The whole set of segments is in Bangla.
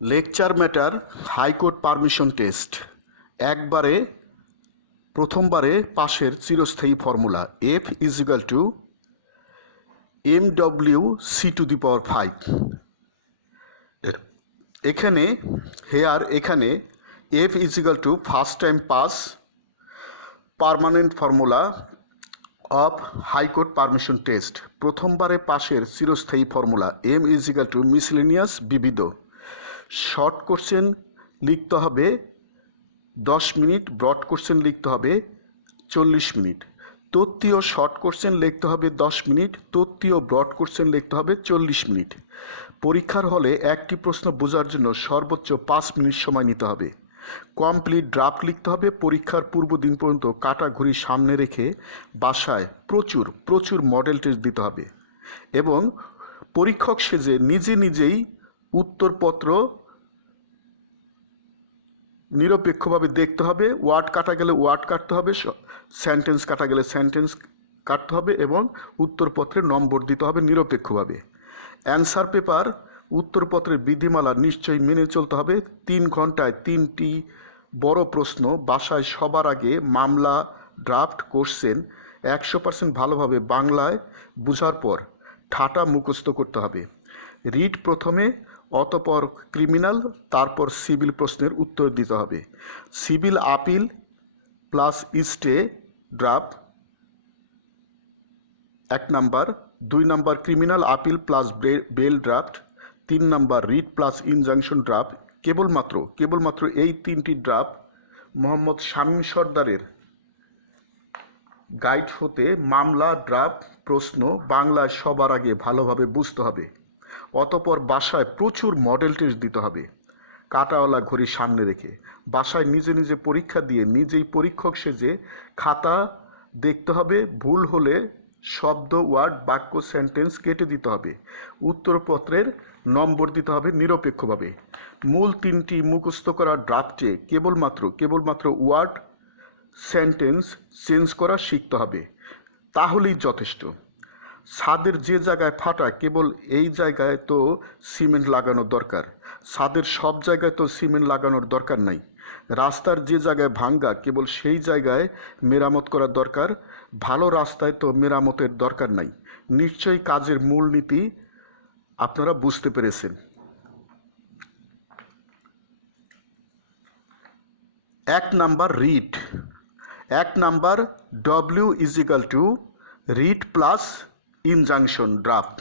Lecture matter high court permission test. একবারে, প্রথমবারে পাশের চিরস্থায়ী formula F is equal to M W C to the power five এখানে হেয়ার এখানে F is equal to first time pass permanent formula of high court permission test. প্রথমবারে পাশের চিরস্থায়ী formula M is equal to miscellaneous বিবিধ। শর্ট কোশ্চেন লিখতে হবে, দশ মিনিট, ব্রড কোশ্চেন লিখতে হবে, চল্লিশ মিনিট। তত্ত্বীয় শর্ট কোশ্চেন লিখতে হবে দশ মিনিট, তত্ত্বীয় ব্রড কোশ্চেন লিখতে হবে চল্লিশ মিনিট। পরীক্ষার হলে একটি প্রশ্ন বোঝার জন্য সর্বোচ্চ পাঁচ মিনিট সময় নিতে হবে। কমপ্লিট ড্রাফট লিখতে হবে, পরীক্ষার পূর্ব দিন পর্যন্ত কাটা ঘড়ি সামনে রেখে বাসায় প্রচুর প্রচুর মডেল টেস্ট দিতে হবে। এবং পরীক্ষক সেজে নিজে নিজেই উত্তরপত্র নিরপেক্ষভাবে দেখতে হবে, ওয়ার্ড কাটা গেলে ওয়ার্ড কাটতে হবে সেন্টেন্স কাটা গেলে সেন্টেন্স কাটতে হবে এবং উত্তরপত্রে নম্বর দিতে হবে নিরপেক্ষভাবে। অ্যান্সার পেপার উত্তরপত্রের বিধিমালা নিশ্চয়ই মেনে চলতে হবে। তিন ঘন্টায় তিনটি বড় প্রশ্ন, বাসায় সবার আগে মামলা ড্রাফট কোশ্চেন একশো পার্সেন্ট ভালোভাবে বাংলায় বুঝার পর ঠাটা মুখস্থ করতে হবে। রিট প্রথমে অতপর ক্রিমিনাল, তারপর সিভিল প্রশ্নের উত্তর দিতে হবে। Civil appeal plus stay draft এক নাম্বার, দুই number criminal appeal plus bail draft, তিন number writ plus injunction draft. কেবলমাত্র কেবলমাত্র এই তিনটি ড্রাফট মোহাম্মদ শামীম সর্দারের গাইড হতে মামলা, ড্রাফট, প্রশ্ন বাংলায় সবার আগে ভালোভাবে বুঝতে হবে। অতপর বাসায় প্রচুর মডেল টেস্ট দিতে হবে। কাটাওয়ালা ঘড়ি সামনে রেখে বাসায় নিজে নিজে পরীক্ষা দিয়ে নিজেই পরীক্ষক সেজে খাতা দেখতে হবে। ভুল হলে শব্দ, ওয়ার্ড, বাক্য, সেন্টেন্স কেটে দিতে হবে। উত্তরপত্রের নম্বর দিতে হবে নিরপেক্ষভাবে। মূল তিনটি মুখস্থ করা ড্রাফটে কেবলমাত্র কেবলমাত্র ওয়ার্ড, সেন্টেন্স চেঞ্জ করা শিখতে হবে। তাহলেই যথেষ্ট। ছাদের যে জায়গায় ফাটা, কেবল এই জায়গায় তো সিমেন্ট লাগানোর দরকার। ছাদের সব জায়গায় তো সিমেন্ট লাগানোর দরকার নাই। রাস্তার যে জায়গায় ভাঙ্গা, কেবল সেই জায়গায় মেরামত করার দরকার। ভালো রাস্তায় তো মেরামতের দরকার নাই। নিশ্চয়ই কাজের মূলনীতি আপনারা বুঝতে পেরেছেন। এক নাম্বার রিট। এক number W equal to writ plus injunction draft.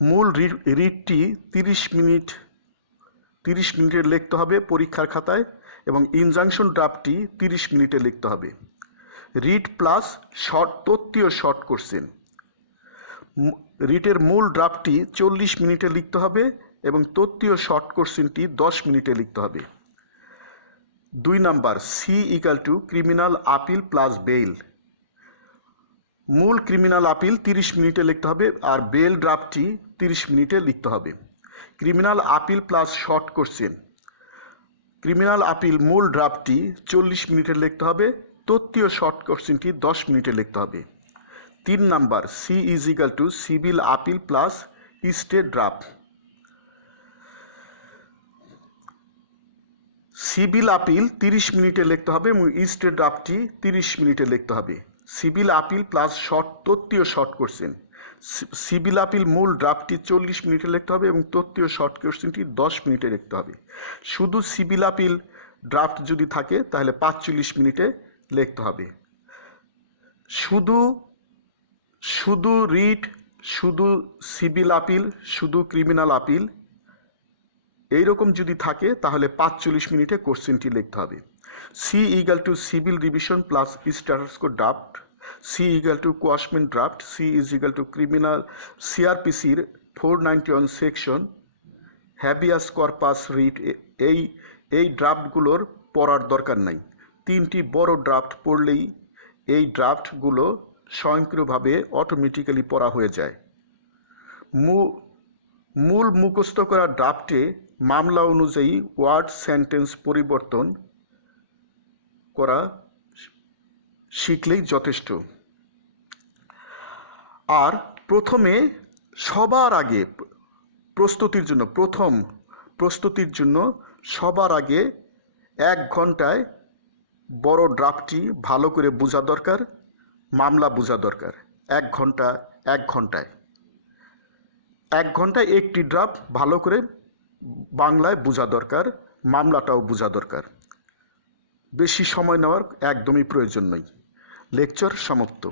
মূল রিটটি তিরিশ মিনিট, তিরিশ মিনিটে লিখতে হবে পরীক্ষার খাতায় এবং ইনজাংশন ড্রাফটটি তিরিশ মিনিটে লিখতে হবে। রিট প্লাস শর্ট, তত্ত্বীয় শর্ট কোশ্চেন। রিটের মূল ড্রাফটটি চল্লিশ মিনিটে লিখতে হবে এবং তত্ত্বীয় শর্ট কোশ্চেনটি দশ মিনিটে লিখতে হবে। দুই number, C equal two criminal appeal plus bail. মূল ক্রিমিনাল আপিল তিরিশ মিনিটে লিখতে হবে আর বেল ড্রাফটটি তিরিশ মিনিটে লিখতে হবে। Criminal appeal plus short question criminal appeal মূল ড্রাফটটি চল্লিশ মিনিটে লিখতে হবে, তত্ত্বীয় শর্ট কোশ্চেনটি দশ মিনিটে লিখতে হবে। তিন number C equal to civil appeal plus state draft civil appeal তিরিশ মিনিটে লিখতে হবে এবং স্টেট ড্রাফটটি তিরিশ মিনিটে লিখতে হবে। সিভিল আপিল প্লাস শর্ট তত্ত্বীয় শর্ট কোশ্চেন। সিভিল আপিল মূল ড্রাফটটি চল্লিশ মিনিটে লিখতে হবে এবং তত্ত্বীয় শর্ট কোশ্চেনটি দশ মিনিটে লিখতে হবে। শুধু সিভিল আপিল ড্রাফট যদি থাকে, তাহলে পাঁচচল্লিশ মিনিটে লিখতে হবে। শুধু শুধু রিট, শুধু সিভিল আপিল, শুধু ক্রিমিনাল আপিল এইরকম যদি থাকে, তাহলে পাঁচচল্লিশ মিনিটে কোশ্চেনটি লিখতে হবে। C equal to civil revision plus status quo draft C equal to quashment draft C is equal to criminal সিআরপিসির four ninety one section habeas corpus writ এই এই ড্রাফটগুলোর পড়ার দরকার নাই। তিনটি বড় ড্রাফট পড়লেই এই ড্রাফটগুলো স্বয়ংক্রিয়ভাবে অটোমেটিক্যালি পড়া হয়ে যায়। মূল মুখস্থ করা ড্রাফটে মামলা অনুযায়ী ওয়ার্ড সেন্টেন্স পরিবর্তন করা শিখলেই যথেষ্ট। আর প্রথমে সবার আগে প্রস্তুতির জন্য, প্রথম প্রস্তুতির জন্য সবার আগে এক ঘন্টায় বড় ড্রাফটটি ভালো করে বোঝা দরকার, মামলা বোঝা দরকার। এক ঘণ্টা, এক ঘন্টায়। এক ঘন্টায় একটি ড্রাফট ভালো করে বাংলায় বোঝা দরকার মামলাটাও বোঝা দরকার। বেশি সময় নেওয়ার একদমই প্রয়োজন নেই। লেকচার সমাপ্ত।